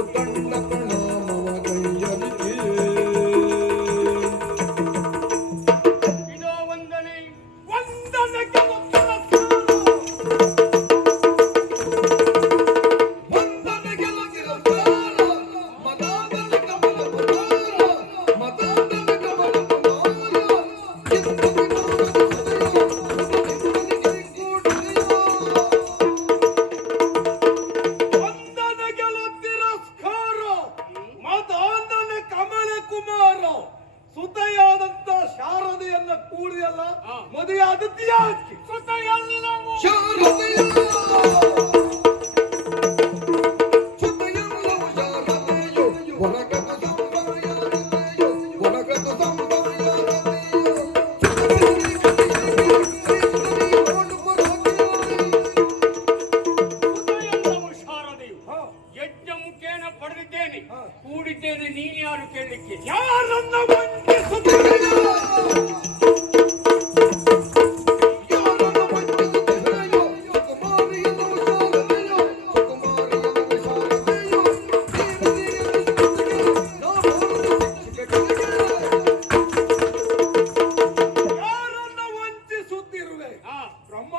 ಉತ್ತಣ್ಣ ಪ್ರಣಾಮವ ಕೈಯಲಿಗೆ ಇದೋ ವಂದನೆ ಸುತೆಯಾದಂತ ಶಾರದೆಯನ್ನ ಕೂಡಿಯಲ್ಲ ಮದುವೆಯಾದದ್ದು ಯಾಕೆ? ಸುತೆಯಲ್ಲವೋ ಶಾರದೆಯ ಸುತೆಯಲ್ಲವೋ ಶಾರದೆಯೋ ಒಳಗದ ಸಂಭಾಯನೆಯೋ ಒಳಗದ ಸಂಭಾಯನೆಯೋ ಸುತೆಯಲ್ಲವೋ ಶಾರದೆಯು ಯಜ್ಞ ಮುಖೇನ ಪಡೆದಿದ್ದೇನೆ, ಕೂಡಿದ್ದೇನೆ. ನೀನು ಯಾರು ಕೇಳಲಿಕ್ಕೆ? ಯಾರನ್ನ ವಂಚಿಸುತ್ತೀಯೋ? ಯಾರನ್ನ ವಂಚಿಸುತ್ತಿರುವೆ? ಬ್ರಹ್ಮ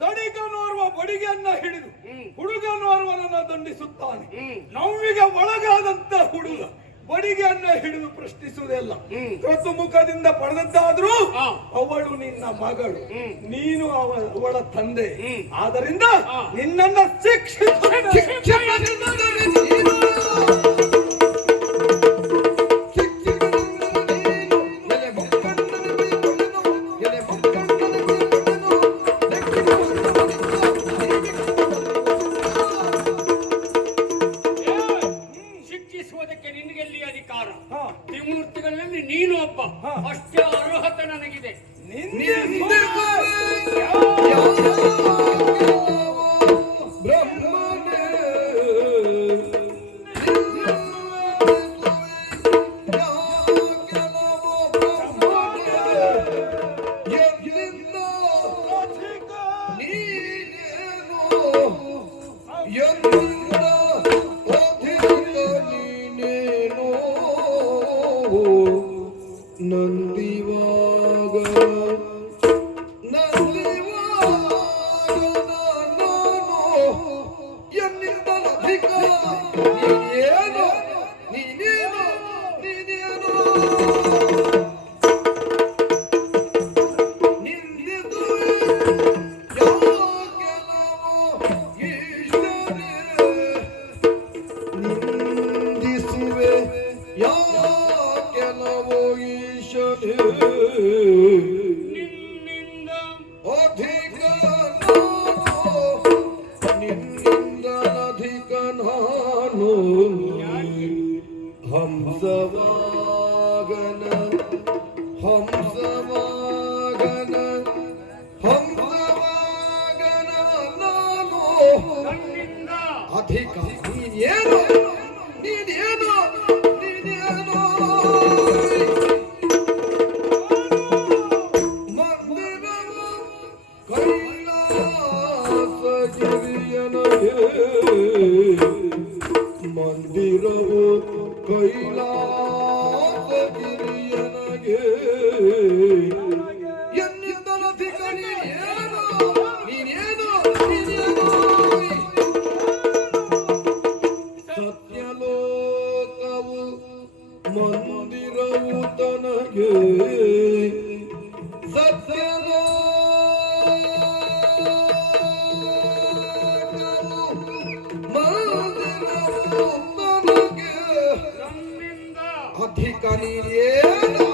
ದಡಿಗನೋರ್ವ ಬಡಿಗೆಯನ್ನ ಹಿಡಿದು ಹುಡುಗನೋರ್ವನನ್ನ ದಂಡಿಸುತ್ತಾನೆ. ನೋವಿಗೆ ಒಳಗಾದಂತ ಹುಡುಗ ಬಡಿಗೆಯನ್ನ ಹಿಡಿದು ಪ್ರಶ್ನಿಸುವುದಿಲ್ಲ. ಕತ್ತು ಮುಖದಿಂದ ಪಡೆದದ್ದಾದ್ರೂ ಅವಳು ನಿನ್ನ ಮಗಳು, ನೀನು ಅವಳ ತಂದೆ. ಆದ್ದರಿಂದ ನಿನ್ನನ್ನ ಶಿಕ್ಷಿಸುವುದಕ್ಕೆ ನಿನಗೆಲ್ಲಿ ಅಧಿಕಾರ? ತ್ರಿಮೂರ್ತಿಗಳಲ್ಲಿ ನೀನು ಒಬ್ಬ, ಅಷ್ಟೇ ಅರ್ಹತೆ ನನಗಿದೆ. ಹಂಸವಾಗನ ಹಂಸವಾಗನ ಹಂಸವಾಗನ ನಾನು ಅಧಿಕ. ನೀನೇನು ನೀನೇನು ನೀನೇನು ಮಂದಿರವು ಕೈಲಾಸಗಿರಿಯನಗೆ ಮಂದಿರವು ಕೈಲಾಸಗಿರಿಯನಗೆ ಎನ್ನಿಂದಲಧಿಕ ನೀನೇನು ನೀನೇನು ನೀನೇನು ಸತ್ಯಲೋಕವು ಮಂದಿರವು ತನಗೆ ಅಧಿಕ. ನೀನೇನು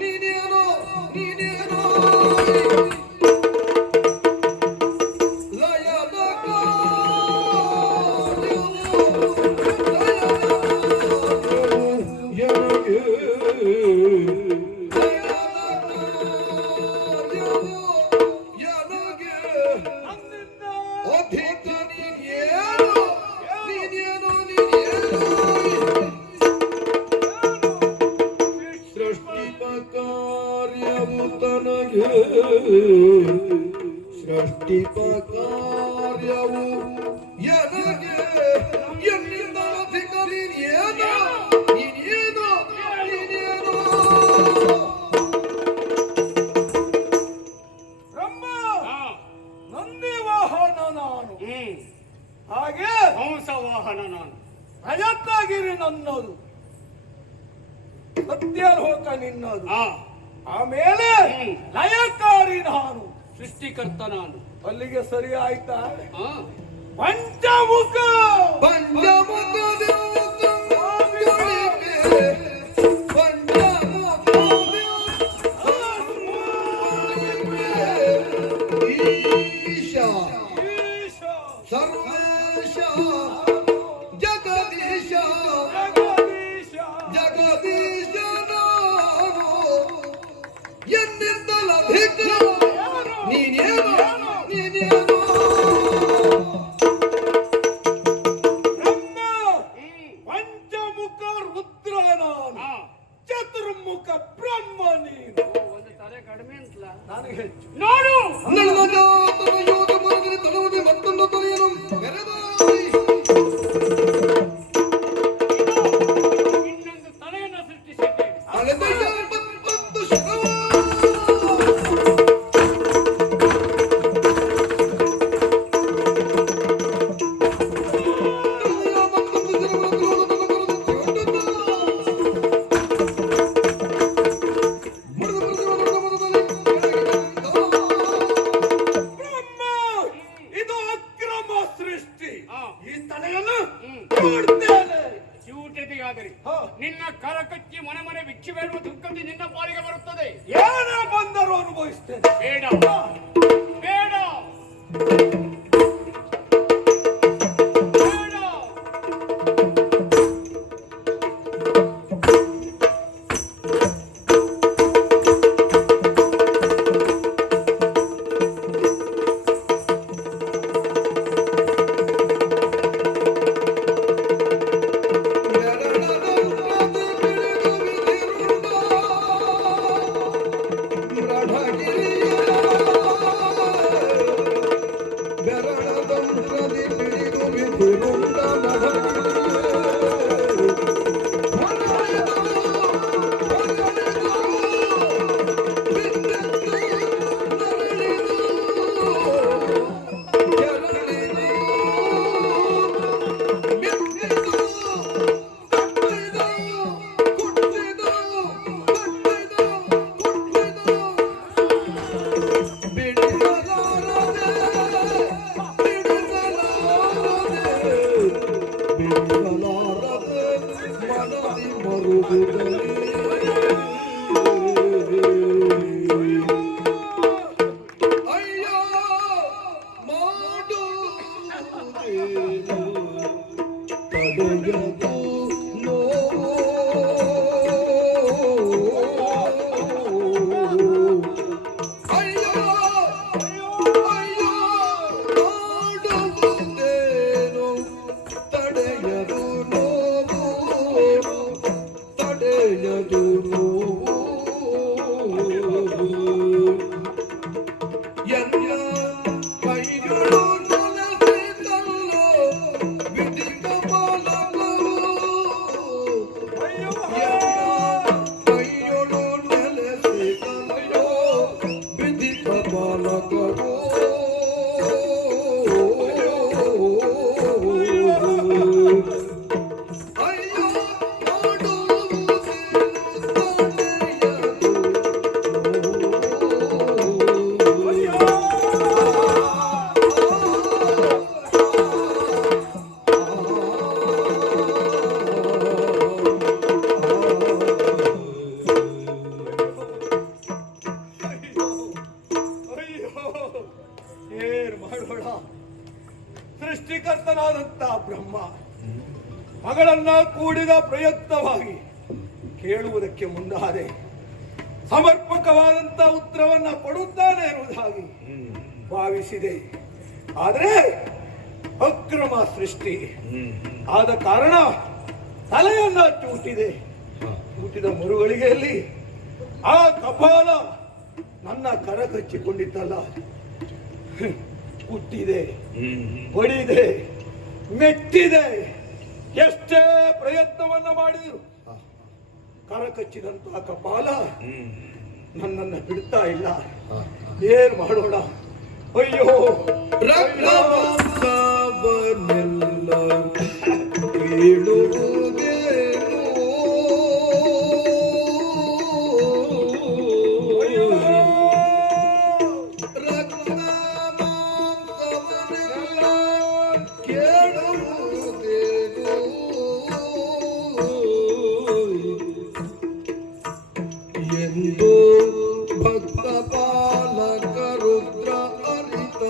ನೀನೇನು ನೀನೇನು ಲಯದ ನನಗೆ ಅಧಿಕ. ನೀನೇನು ನೀನೇನು ನೀನೇನು ಸೃಷ್ಟಿಪಕಾರ್ಯವು ತನಗೆ ಸೃಷ್ಟಿಪಕಾರ್ಯವು ಎನಗೆ ಎನ್ನಿಂದ ಸಂತಾನ ನಾನು. ರಜತಗಿರಿ ನನ್ನದು, ಸತ್ಯಲೋಕ ನಿನ್ನದು, ಆಮೇಲೆ ಲಯಕಾರಿ ನಾನು, ಸೃಷ್ಟಿಕರ್ತ ನಾನು. ಅಲ್ಲಿಗೆ ಸರಿ ಆಯ್ತಾ? ಆ, ಪಂಚಮುಖ ಈಶ ಸರ್ವೇಶ ಜಗದೀಶ ಜಗದೀಶ ನಾನು ಎನ್ನಿಂದಲ ನೀನೇನು ನೀನೇನು ಪಂಚಮುಖ ರುದ್ರ ನಾನು, ಚತುರ್ಮುಖ ಬ್ರಹ್ಮ ನೀನು. ಒಂದು ತಲೆ ಕಡಿಮೆ ಅಂತಲ್ಲ ನನಗೆ ಹೆಚ್ಚು. ನೋಡು. ನನ್ನ ಜಾತಕ ಯೋಗ ಮಾರ್ಗದಲ್ಲಿ ತಲುವುದೇ ಮತ್ತೊಂದು ತಲೆಯನ್ನು ಬೆರೆದಾಯಿ. ಇನ್ನೊಂದು ತಲೆಯನ್ನು ಸೃಷ್ಟಿಸಿದ್ದೇನೆ. ಅಳೆದ ಎಂಬತ್ತೊಂದು ಶತವ. ತಲೆಯ ಮತ್ತೊಂದು ಜನ್ಮವನ್ನು ನನ್ನ ಕರೆದು ಬ್ರಹ್ಮ, ಇದು ಅಕ್ರಮ ಸೃಷ್ಟಿ. ಈ ತಲೆಯನ್ನು ನೋಡ್ತೇನೆ. ಚೂಟತೆಯಾಗಲಿ ಹಾ. ನಿನ್ನ ಕರ ಕಚ್ಚಿ ಮನೆ ಮನೆ ಭಿಕ್ಷೆ ಬೇಡುವ ದುಃಖತೆ ನಿನ್ನ ಪಾಲಿಗೆ ಬರುತ್ತದೆ. ಏನೇ ಬಂದರೂ ಅನುಭವಿಸ್ತೇನೆ. ಬೇಡ ಬೇಡ ಬೇಡ. ಅಯ್ಯೋ ಮಾಡುವುದೇನು ತಡೆಯದು ನೋವು. ಅಯ್ಯೋ ಅಯ್ಯೋ ಮಾಡುವುದೇನು ತಡೆಯದು ನೋವು, ತಡೆಯದು ನೋವು. ಎಲ್ಲ ಕೈಗಳು ನೊಲಸಿದಲ್ಲೋ ವಿಧಿ ಕಮಲಗಳು. ಎಲ್ಲ ಕೈಗಳು ನೆಲೆಸಿದಲ್ಲೋ ವಿಧಿ ಕಮಲಗಳು. ಅಯ್ಯೋ ಮಾಡುವುದೇನು ತಡೆಯದು ಏನ್ ಮಾಡೋಣ? ಸೃಷ್ಟಿಕರ್ತನಾದಂತ ಬ್ರಹ್ಮ ಮಗಳನ್ನ ಕೂಡಿದ ಪ್ರಯತ್ನವಾಗಿ ಕೇಳುವುದಕ್ಕೆ ಮುಂದಾದೆ. ಸಮರ್ಪಕವಾದಂತ ಉತ್ತರವನ್ನ ಕೊಡುತ್ತಾನೆ ಎನ್ನುವುದಾಗಿ ಭಾವಿಸಿದೆ. ಆದರೆ ಅಕ್ರಮ ಸೃಷ್ಟಿ ಆದ ಕಾರಣ ತಲೆಯನ್ನ ಚೂಟಿದೆ. ಚೂಟಿದ ಮರುಗಳಿಗೆಯಲ್ಲಿ ಆ ಕಪಾಲ ನನ್ನ ಕರ ಕಚ್ಚಿಕೊಂಡಿದ್ದಲ್ಲ, ಹುಟ್ಟಿದೆ, ಹೊಡಿದೆ, ಮೆಟ್ಟಿದೆ. ಎಷ್ಟೇ ಪ್ರಯತ್ನವನ್ನ ಮಾಡಿದ್ರು ಕರ ಕಚ್ಚಿದಂತಹ ಕಪಾಲ ನನ್ನನ್ನ ಬಿಡ್ತಾ ಇಲ್ಲ. ಏನ್ ಮಾಡೋಣ? ಅಯ್ಯೋ ರಕ್ತವಂಶವನ್ನೆಲ್ಲ ಕೇಳುವುದೇನೋ ಅಯ್ಯೋ! ರಕ್ತ ಮಾಂಸವನ್ನೆಲ್ಲ ಕೇಳುವುದೇನೋ ಎಂದು ಭಕ್ತ ಪಾಲಕ ರುದ್ರ ಅರಿತ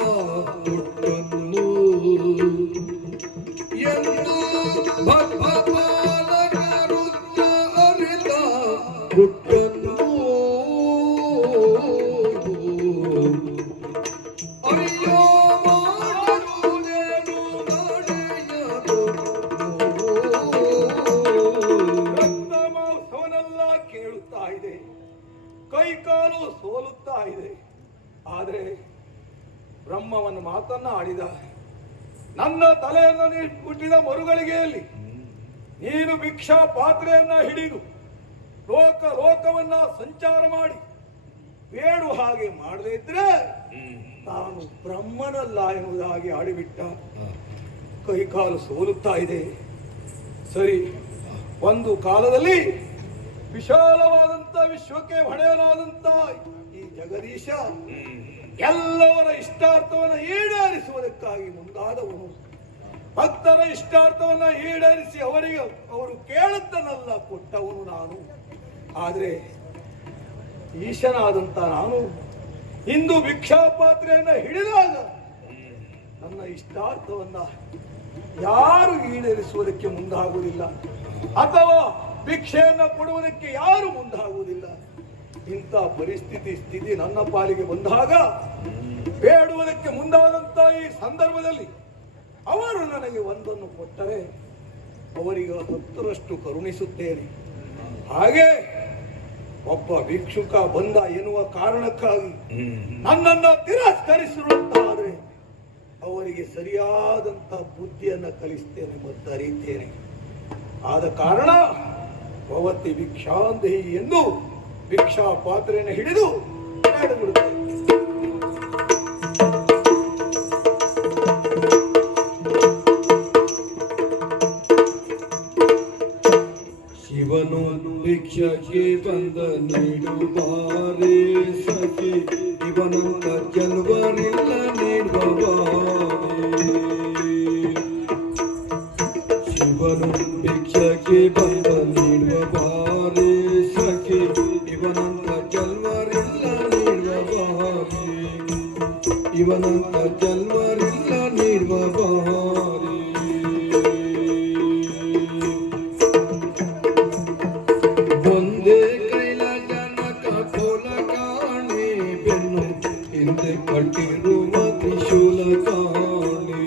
ಹುಟ್ಟನ್ನು ಎಂದು ಭಕ್ತ ಪಾಲಕ ರುದ್ರ ಅರಿತ ಹುಟ್ಟನ್ನು ಅಯ್ಯೋ ಮಾಡುವುದೇನು ನಡೆಯದು ರಕ್ತ ಮಾಂಸವನ್ನೆಲ್ಲ ಕೇಳುತ್ತಾ ಇದೆ, ಕೈ ಕಾಲು ಸೋಲುತ್ತಾ ಇದೆ. ಆದರೆ ಬ್ರಹ್ಮವನ್ನು ಮಾತನ್ನ ಆಡಿದ, ನನ್ನ ತಲೆಯನ್ನು ನೀ ಹುಟ್ಟಿದ ಮರುಗಳಿಗೆಯಲ್ಲಿ ನೀನು ಭಿಕ್ಷಾ ಪಾತ್ರೆಯನ್ನ ಹಿಡಿದು ಲೋಕವನ್ನ ಸಂಚಾರ ಮಾಡಿ ಬೇಡು ಹಾಗೆ ಮಾಡದೇ ಇದ್ರೆ ತಾನು ಬ್ರಹ್ಮನಲ್ಲ ಎನ್ನುವುದಾಗಿ ಆಡಿಬಿಟ್ಟ. ಕೈ ಕಾಲು ಸೋಲುತ್ತಾ ಇದೆ. ಸರಿ, ಒಂದು ಕಾಲದಲ್ಲಿ ವಿಶಾಲವಾದಂತ ವಿಶ್ವಕ್ಕೆ ಹೊಣೆಯನಾದಂತ ಈ ಜಗದೀಶ ಎಲ್ಲವರ ಇಷ್ಟಾರ್ಥವನ್ನು ಈಡೇರಿಸುವುದಕ್ಕಾಗಿ ಮುಂದಾದವನು. ಭಕ್ತರ ಇಷ್ಟಾರ್ಥವನ್ನ ಈಡೇರಿಸಿ ಅವರು ಕೇಳದ್ದನ್ನೆಲ್ಲ ಕೊಟ್ಟವನು ನಾನು. ಆದರೆ ಈಶನಾದಂತ ನಾನು ಇಂದು ಭಿಕ್ಷಾ ಪಾತ್ರೆಯನ್ನ ಹಿಡಿದಾಗ ನನ್ನ ಇಷ್ಟಾರ್ಥವನ್ನ ಯಾರು ಈಡೇರಿಸುವುದಕ್ಕೆ ಮುಂದಾಗುವುದಿಲ್ಲ, ಅಥವಾ ಭಿಕ್ಷೆಯನ್ನ ಕೊಡುವುದಕ್ಕೆ ಯಾರು ಮುಂದಾಗುವುದಿಲ್ಲ. ಇಂಥ ಸ್ಥಿತಿ ನನ್ನ ಪಾಲಿಗೆ ಬಂದಾಗ ಬೇಡುವುದಕ್ಕೆ ಮುಂದಾದಂತ ಈ ಸಂದರ್ಭದಲ್ಲಿ ಅವರು ನನಗೆ ಒಂದನ್ನು ಕೊಟ್ಟರೆ ಅವರಿಗೆ 10ರಷ್ಟು ಕರುಣಿಸುತ್ತೇನೆ. ಹಾಗೆ ಒಬ್ಬ ಭಿಕ್ಷುಕ ಬಂದ ಎನ್ನುವ ಕಾರಣಕ್ಕಾಗಿ ನನ್ನನ್ನು ತಿರಸ್ಕರಿಸಿರುವಂತಾದರೆ ಅವರಿಗೆ ಸರಿಯಾದಂತ ಬುದ್ಧಿಯನ್ನು ಕಲಿಸ್ತೇನೆ ಮತ್ತು ಅರಿತೇನೆ. ಆದ ಕಾರಣ ಭವತಿ ಭಿಕ್ಷಾಂದೇಹಿ ಎಂದು ಭಿಕ್ಷಾ ಪಾತ್ರೆಯನ್ನು ಹಿಡಿದು ನಡೆದುಬಿಡುತ್ತೇನೆ. ಶಿವನು ಭಿಕ್ಷಕ್ಕೆ ಬಂದ ನೀಡುವಾರೆ ಸಖಿ, ಇವನಂತ ಕೆಲವರಿಲ್ಲ ನೀಡುವಾರೆ. ಶಿವನು ಭಿಕ್ಷಕ್ಕೆ ಬಂದ ನೀಡುವಾರೆ ಸಖಿ, ಇವನಂತ ಕೆಲವರಿಲ್ಲ ನೀಡುವಾರೆ. ಇವನಂತ ಕೆಲವರಿಲ್ಲ ನೀಡುವಾರೆ. ಒಂದೇ ಕೈಲ ಜನಕ ಕೋಲ ಕಾಣೆ ಬೆನ್ನು ಹಿಂದೆ ಕಟ್ಟಿರುವ ತ್ರಿಶೂಲ ಕಾಣೆ.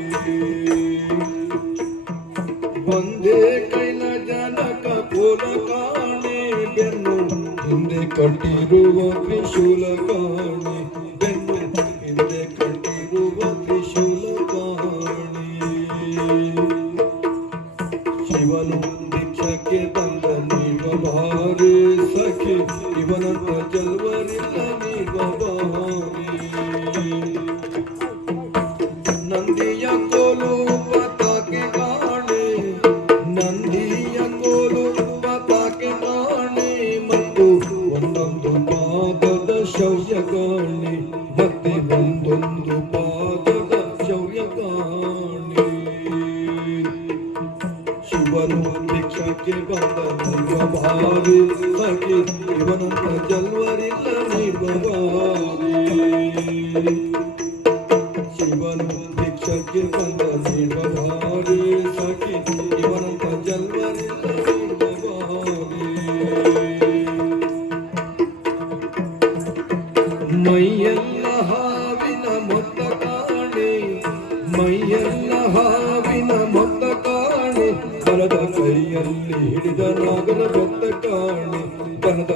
ಒಂದೇ ಕೈಲ ಜನಕ ಕೋಲ ಕಾಣೆ ಬೆನ್ನು ಹಿಂದೆ ಕಟ್ಟಿರುವ ತ್ರಿಶೂಲ ಕಾಣೆ. ಬೆನ್ನು ಹಿಂದೆ ಕಟ್ಟಿರುವ ತ್ರಿಶೂಲ ಕಾಣೆ. ಶಿವನು ಭಿಕ್ಷಕ್ಕೆ ತಂದ ನೀಡುವಾರೆ ಸಖಿ, ಇವನಂತ ಜಲ್ವರಿಲ್ಲ ನೀಡುವಾರೆ. ನಂದಿಯ ಕೋಲು ಪತಾಕೆ ಕಾಣೆ, ನಂದಿಯ ಕೋಲು ಪತಾಕೆ ಕಾಣೆ, ಮತ್ತು ಒಂದೊಂದು ಪಾದದ ಶೌರ್ಯ ಕಾಣೆ, ಮತ್ತೆ ಒಂದೊಂದು ಪಾದದ ಶೌರ್ಯ ಕಾಣೆ. ಶಿವನು ಭಿಕ್ಷಕ್ಕೆ ಬಂದ ನೀಡುವಾರೆ ಸಖಿ, ಇವನಂತ ಜಲ್ವರಿಲ್ಲ ನೀಡುವಾರೆ. ಶಿವನು ಭಿಕ್ಷಕ್ಕೆ ಬಂದ ನೀಡುವಾರೆ ಸಖಿ, ಇವನಂತ ಜಲ್ವರಿಲ್ಲ ನೀಡುವಾರೆ. ಮೈಯೆಲ್ಲ ಹಾವಿನ ಮೊತ್ತ ಕಾಣೆ, ಮೈಯೆಲ್ಲ ಹಾವಿನ ಮೊತ್ತ ಕಾಣೆ, ಬಲದ ಕೈಯಲ್ಲಿ ಹಿಡಿದ ನಾಗರ ಬೆತ್ತ ಕಾಣೆ, ಬಲದ